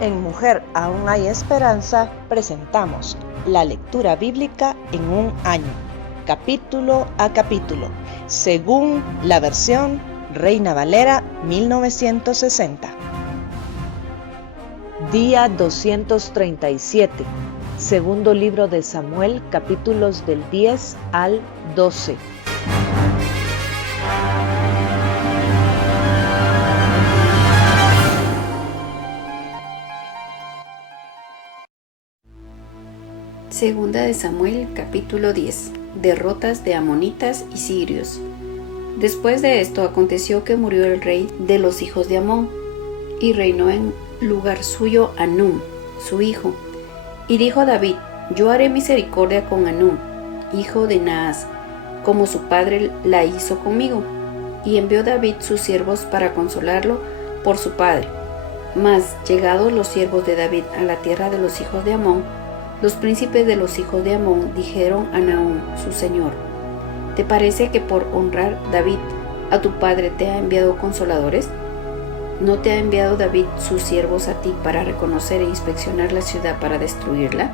En Mujer Aún Hay Esperanza presentamos la lectura bíblica en un año, capítulo a capítulo, según la versión Reina Valera 1960. Día 237, segundo libro de Samuel, capítulos del 10 al 12. Segunda de Samuel, capítulo 10. Derrotas de amonitas y sirios. Después de esto aconteció que murió el rey de los hijos de Amón, y reinó en lugar suyo Hanún, su hijo. Y dijo David: Yo haré misericordia con Hanún, hijo de Naas, como su padre la hizo conmigo. Y envió David sus siervos para consolarlo por su padre. Mas, llegados los siervos de David a la tierra de los hijos de Amón, los príncipes de los hijos de Amón dijeron a Nahum, su señor: ¿Te parece que por honrar David a tu padre te ha enviado consoladores? ¿No te ha enviado David sus siervos a ti para reconocer e inspeccionar la ciudad para destruirla?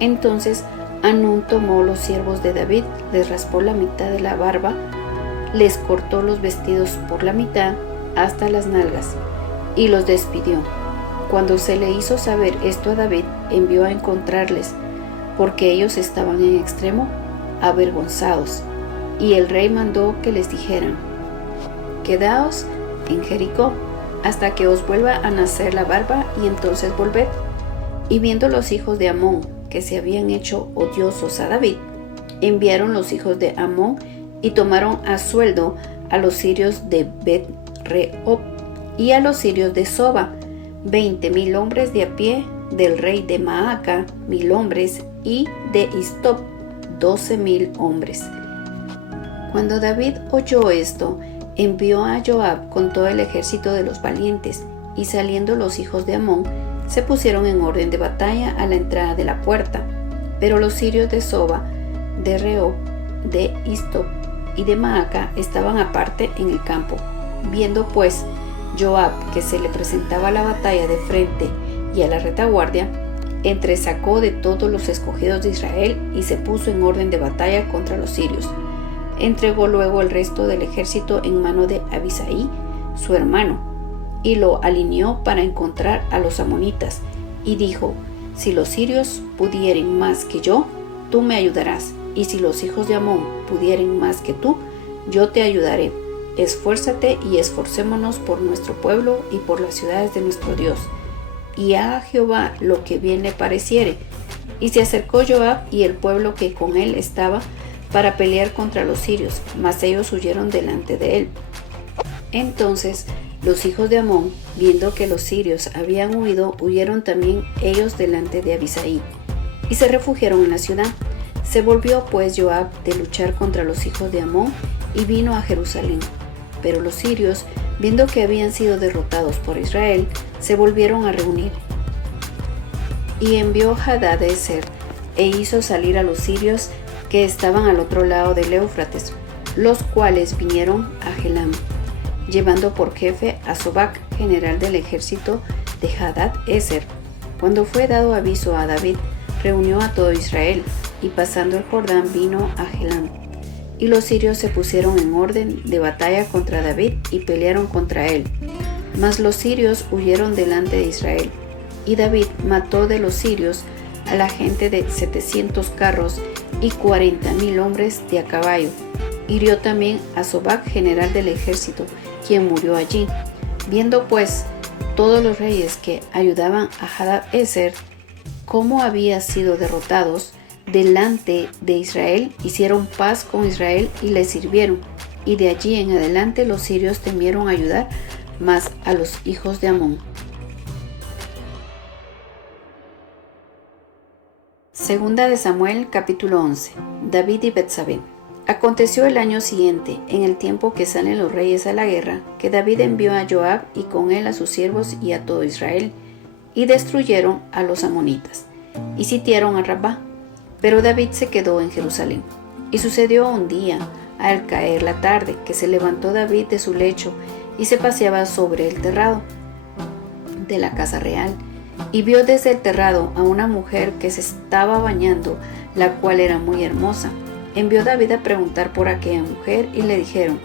Entonces Hanún tomó los siervos de David, les raspó la mitad de la barba, les cortó los vestidos por la mitad hasta las nalgas y los despidió. Cuando se le hizo saber esto a David, envió a encontrarles, porque ellos estaban en extremo avergonzados. Y el rey mandó que les dijeran: Quedaos en Jericó hasta que os vuelva a nacer la barba, y entonces volved. Y viendo los hijos de Amón que se habían hecho odiosos a David, enviaron los hijos de Amón y tomaron a sueldo a los sirios de Bet-rehob y a los sirios de Soba, 20,000 hombres de a pie, del rey de Maaca 1,000 hombres, y de Istop 12,000 hombres. Cuando David oyó esto, envió a Joab con todo el ejército de los valientes, y saliendo los hijos de Amón, se pusieron en orden de batalla a la entrada de la puerta. Pero los sirios de Soba, de Rehob, de Istop y de Maaca estaban aparte en el campo. Viendo pues Joab que se le presentaba la batalla de frente y a la retaguardia, entresacó de todos los escogidos de Israel y se puso en orden de batalla contra los sirios. Entregó luego el resto del ejército en mano de Abisai, su hermano, y lo alineó para encontrar a los amonitas, y dijo: Si los sirios pudieren más que yo, tú me ayudarás, y si los hijos de Amón pudieren más que tú, yo te ayudaré. Esfuérzate y esforcémonos por nuestro pueblo y por las ciudades de nuestro Dios, y haga Jehová lo que bien le pareciere. Y se acercó Joab y el pueblo que con él estaba para pelear contra los sirios, mas ellos huyeron delante de él. Entonces los hijos de Amón, viendo que los sirios habían huido, huyeron también ellos delante de Abisai, y se refugiaron en la ciudad. Se volvió pues Joab de luchar contra los hijos de Amón, y vino a Jerusalén. Pero los sirios, viendo que habían sido derrotados por Israel, se volvieron a reunir. Y envió Hadad-ezer, e hizo salir a los sirios que estaban al otro lado del Éufrates, los cuales vinieron a Helam, llevando por jefe a Sobac, general del ejército de Hadad-ezer. Cuando fue dado aviso a David, reunió a todo Israel, y pasando el Jordán vino a Helam. Y los sirios se pusieron en orden de batalla contra David y pelearon contra él. Mas los sirios huyeron delante de Israel. Y David mató de los sirios a la gente de 700 carros y 40,000 hombres de a caballo. Hirió también a Sobac, general del ejército, quien murió allí. Viendo pues todos los reyes que ayudaban a Hadad-ezer cómo había sido derrotados delante de Israel, hicieron paz con Israel y le sirvieron, y de allí en adelante los sirios temieron ayudar más a los hijos de Amón. Segunda de Samuel, capítulo 11. David y Betsabé. Aconteció el año siguiente, en el tiempo que salen los reyes a la guerra, que David envió a Joab y con él a sus siervos y a todo Israel, y destruyeron a los amonitas, y sitiaron a Rabá. Pero David se quedó en Jerusalén. Y sucedió un día, al caer la tarde, que se levantó David de su lecho y se paseaba sobre el terrado de la casa real, y vio desde el terrado a una mujer que se estaba bañando, la cual era muy hermosa. Envió David a preguntar por aquella mujer y le dijeron: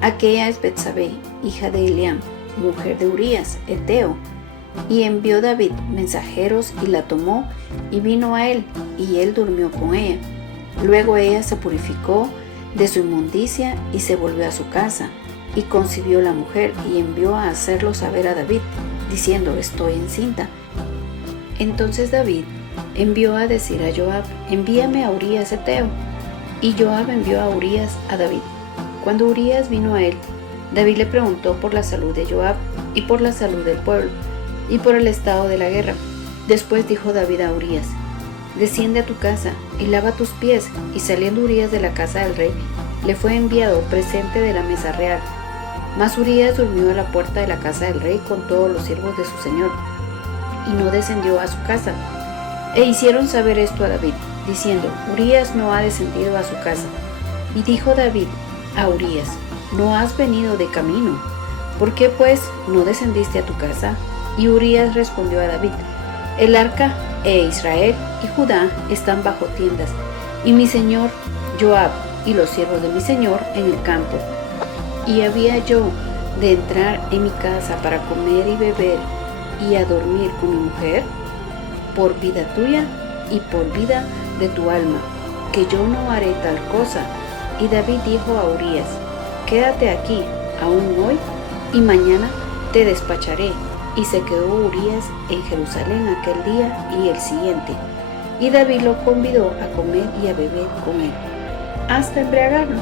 aquella es Betsabé, hija de Eliam, mujer de Urías, Eteo. Y envió David mensajeros y la tomó y vino a él, y él durmió con ella. Luego ella se purificó de su inmundicia y se volvió a su casa, y concibió la mujer y envió a hacerlo saber a David, diciendo: estoy encinta. Entonces David envió a decir a Joab: envíame a Urías Eteo. Y Joab envió a Urías a David. Cuando Urías vino a él, David le preguntó por la salud de Joab y por la salud del pueblo y por el estado de la guerra. Después dijo David a Urías: desciende a tu casa y lava tus pies. Y saliendo Urías de la casa del rey, le fue enviado presente de la mesa real. Mas Urías durmió a la puerta de la casa del rey con todos los siervos de su señor, y no descendió a su casa. E hicieron saber esto a David, diciendo: Urías no ha descendido a su casa. Y dijo David a Urías: no has venido de camino, ¿por qué pues no descendiste a tu casa? Y Urías respondió a David: el arca e Israel y Judá están bajo tiendas, y mi señor Joab y los siervos de mi señor en el campo. Y había yo de entrar en mi casa para comer y beber y a dormir con mi mujer, por vida tuya y por vida de tu alma, que yo no haré tal cosa. Y David dijo a Urías: quédate aquí aún hoy, y mañana te despacharé. Y se quedó Urías en Jerusalén aquel día y el siguiente. Y David lo convidó a comer y a beber con él, hasta embriagarlo.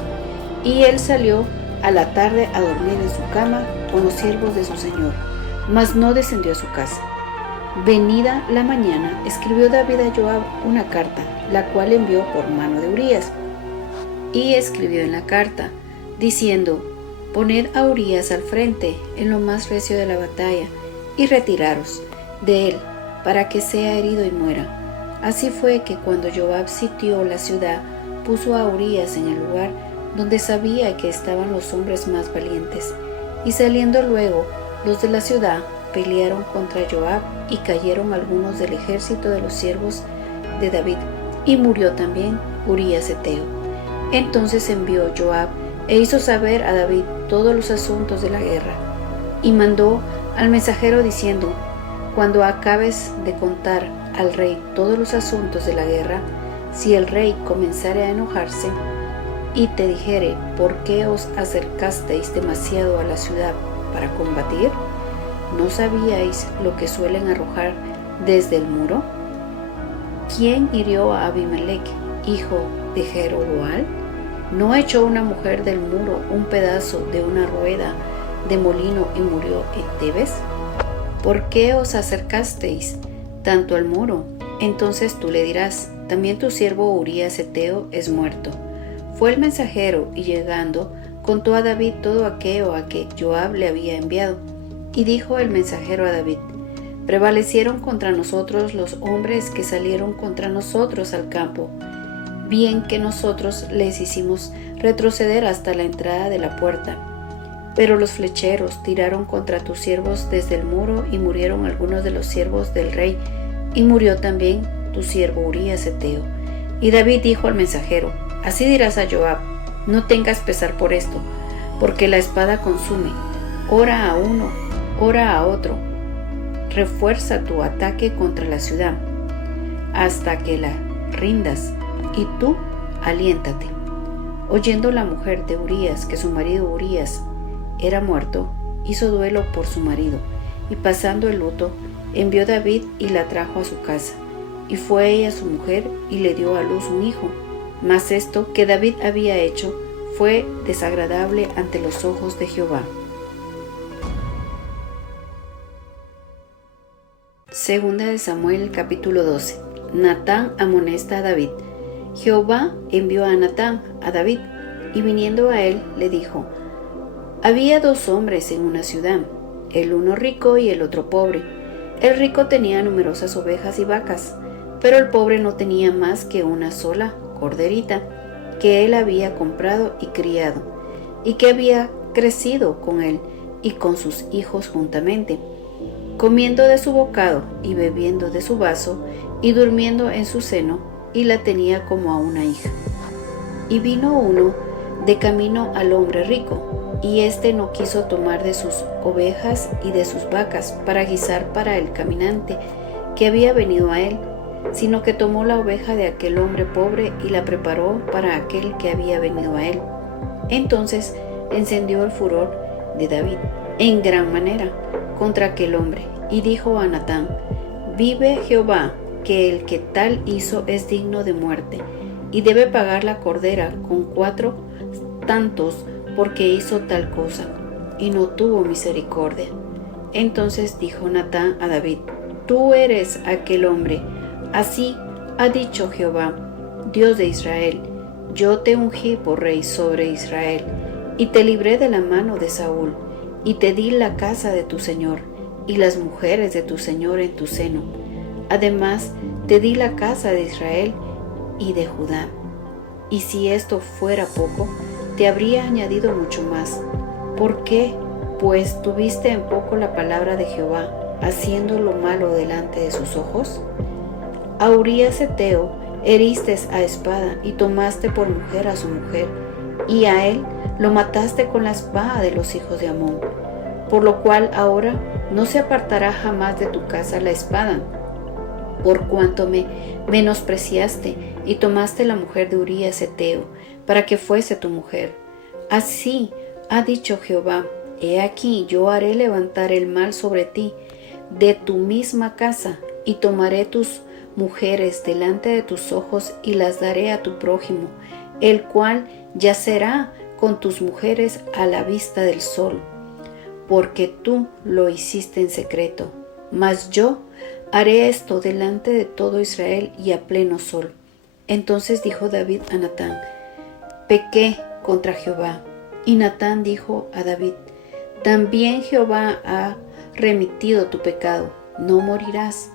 Y él salió a la tarde a dormir en su cama con los siervos de su señor, mas no descendió a su casa. Venida la mañana, escribió David a Joab una carta, la cual envió por mano de Urías. Y escribió en la carta, diciendo: poned a Urías al frente en lo más recio de la batalla, y retiraros de él, para que sea herido y muera. Así fue que cuando Joab sitió la ciudad, puso a Urías en el lugar donde sabía que estaban los hombres más valientes. Y saliendo luego los de la ciudad, pelearon contra Joab, y cayeron algunos del ejército de los siervos de David, y murió también Urías Eteo. Entonces envió Joab e hizo saber a David todos los asuntos de la guerra, y mandó al mensajero diciendo: cuando acabes de contar al rey todos los asuntos de la guerra, si el rey comenzare a enojarse y te dijere: ¿por qué os acercasteis demasiado a la ciudad para combatir? ¿No sabíais lo que suelen arrojar desde el muro? ¿Quién hirió a Abimelech, hijo de Jeroboam? ¿No echó una mujer del muro un pedazo de una rueda de molino y murió en Tebes? ¿Por qué os acercasteis tanto al muro? Entonces tú le dirás: también tu siervo Urías Eteo es muerto. Fue el mensajero, y llegando contó a David todo aquello a que Joab le había enviado. Y dijo el mensajero a David: prevalecieron contra nosotros los hombres que salieron contra nosotros al campo, bien que nosotros les hicimos retroceder hasta la entrada de la puerta. Pero los flecheros tiraron contra tus siervos desde el muro, y murieron algunos de los siervos del rey, y murió también tu siervo Urías Eteo. Y David dijo al mensajero: así dirás a Joab: no tengas pesar por esto, porque la espada consume. Ora a uno, ora a otro. Refuerza tu ataque contra la ciudad, hasta que la rindas, y tú aliéntate. Oyendo la mujer de Urías que su marido Urías era muerto, hizo duelo por su marido, y pasando el luto, envió David y la trajo a su casa. Y fue ella su mujer, y le dio a luz un hijo. Mas esto que David había hecho fue desagradable ante los ojos de Jehová. Segunda de Samuel, capítulo 12. Natán amonesta a David. Jehová envió a Natán a David, y viniendo a él le dijo: había dos hombres en una ciudad, el uno rico y el otro pobre. El rico tenía numerosas ovejas y vacas, pero el pobre no tenía más que una sola corderita, que él había comprado y criado, y que había crecido con él y con sus hijos juntamente. comiendo de su bocado y bebiendo de su vaso y durmiendo en su seno, y la tenía como a una hija. Y vino uno de camino al hombre rico, y éste no quiso tomar de sus ovejas y de sus vacas para guisar para el caminante que había venido a él, sino que tomó la oveja de aquel hombre pobre y la preparó para aquel que había venido a él. Entonces encendió el furor de David en gran manera contra aquel hombre, y dijo a Natán: vive Jehová, que el que tal hizo es digno de muerte, y debe pagar la cordera con 4 tantos, porque hizo tal cosa, y no tuvo misericordia. Entonces dijo Natán a David: tú eres aquel hombre. Así ha dicho Jehová, Dios de Israel: yo te ungí por rey sobre Israel, y te libré de la mano de Saúl, y te di la casa de tu señor, y las mujeres de tu señor en tu seno. Además, te di la casa de Israel y de Judá. Y si esto fuera poco, te habría añadido mucho más. ¿Por qué, pues, tuviste en poco la palabra de Jehová, haciendo lo malo delante de sus ojos? A Urías Heteo heriste a espada y tomaste por mujer a su mujer, y a él lo mataste con la espada de los hijos de Amón, por lo cual ahora no se apartará jamás de tu casa la espada, por cuanto me menospreciaste y tomaste la mujer de Urías Heteo para que fuese tu mujer. Así ha dicho Jehová: he aquí, yo haré levantar el mal sobre ti de tu misma casa, y tomaré tus mujeres delante de tus ojos y las daré a tu prójimo, el cual yacerá con tus mujeres a la vista del sol, porque tú lo hiciste en secreto. Mas yo haré esto delante de todo Israel y a pleno sol. Entonces dijo David a Natán: pequé contra Jehová. Y Natán dijo a David: también Jehová ha remitido tu pecado, no morirás.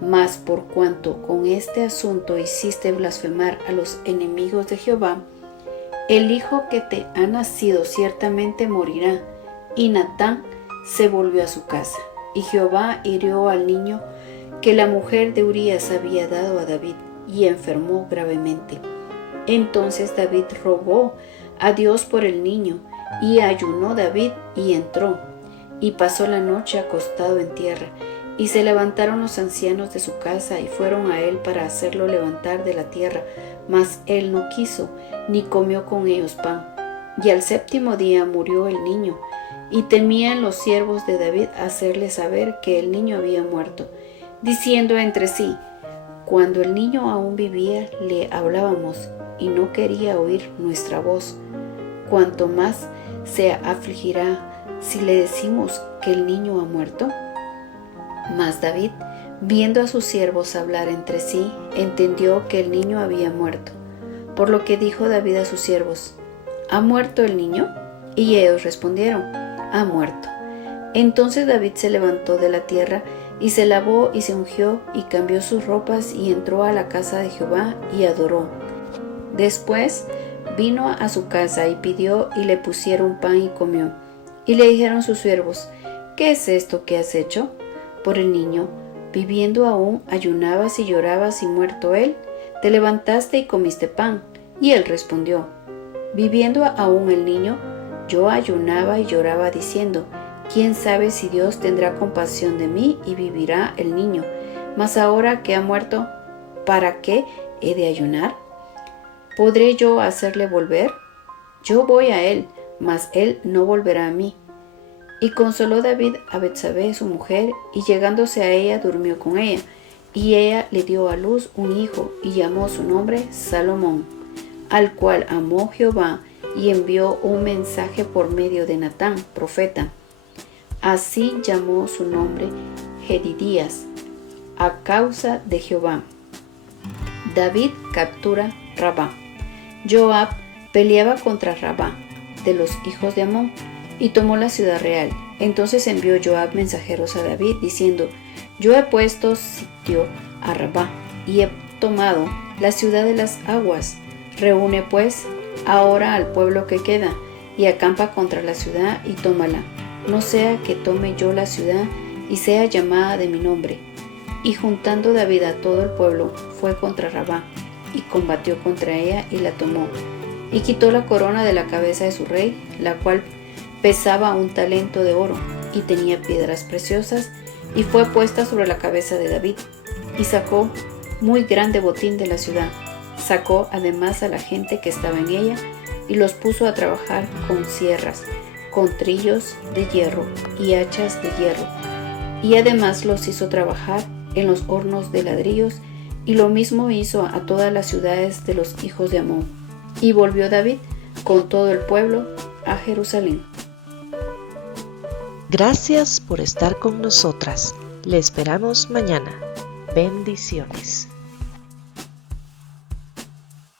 Mas por cuanto con este asunto hiciste blasfemar a los enemigos de Jehová, el hijo que te ha nacido ciertamente morirá. Y Natán se volvió a su casa, y Jehová hirió al niño que la mujer de Urías había dado a David, y enfermó gravemente. Entonces David rogó a Dios por el niño, y ayunó David, y entró, y pasó la noche acostado en tierra. Y se levantaron los ancianos de su casa, y fueron a él para hacerlo levantar de la tierra, mas él no quiso, ni comió con ellos pan. Y al 7º día murió el niño, y temían los siervos de David hacerle saber que el niño había muerto, diciendo entre sí: cuando el niño aún vivía le hablábamos, y no quería oír nuestra voz. ¿Cuánto más se afligirá si le decimos que el niño ha muerto? Mas David, viendo a sus siervos hablar entre sí, entendió que el niño había muerto. Por lo que dijo David a sus siervos: ¿ha muerto el niño? Y ellos respondieron: ha muerto. Entonces David se levantó de la tierra, y se lavó y se ungió, y cambió sus ropas, y entró a la casa de Jehová, y adoró. Después vino a su casa, y pidió, y le pusieron pan, y comió. Y le dijeron sus siervos: ¿qué es esto que has hecho? Por el niño, viviendo aún, ayunabas y llorabas, y muerto él, te levantaste y comiste pan. Y él respondió: viviendo aún el niño, yo ayunaba y lloraba, diciendo: ¿quién sabe si Dios tendrá compasión de mí y vivirá el niño? Mas ahora que ha muerto, ¿para qué he de ayunar? ¿Podré yo hacerle volver? Yo voy a él, mas él no volverá a mí. Y consoló David a Betsabé su mujer, y llegándose a ella durmió con ella, y ella le dio a luz un hijo, y llamó su nombre Salomón, al cual amó Jehová, y envió un mensaje por medio de Natán, profeta. Así llamó su nombre Jedidías, a causa de Jehová. David captura Rabá. Joab peleaba contra Rabá, de los hijos de Amón, y tomó la ciudad real. Entonces envió Joab mensajeros a David, diciendo: yo he puesto sitio a Rabá, y he tomado la ciudad de las aguas. Reúne pues ahora al pueblo que queda, y acampa contra la ciudad, y tómala. No sea que tome yo la ciudad, y sea llamada de mi nombre. Y juntando David a todo el pueblo, fue contra Rabá, y combatió contra ella y la tomó, y quitó la corona de la cabeza de su rey, la cual pesaba 1 talento de oro, y tenía piedras preciosas, y fue puesta sobre la cabeza de David, y sacó muy grande botín de la ciudad. Sacó además a la gente que estaba en ella, y los puso a trabajar con sierras, con trillos de hierro y hachas de hierro, y además los hizo trabajar en los hornos de ladrillos, y lo mismo hizo a todas las ciudades de los hijos de Amón. Y volvió David con todo el pueblo a Jerusalén. Gracias por estar con nosotras. Le esperamos mañana. Bendiciones.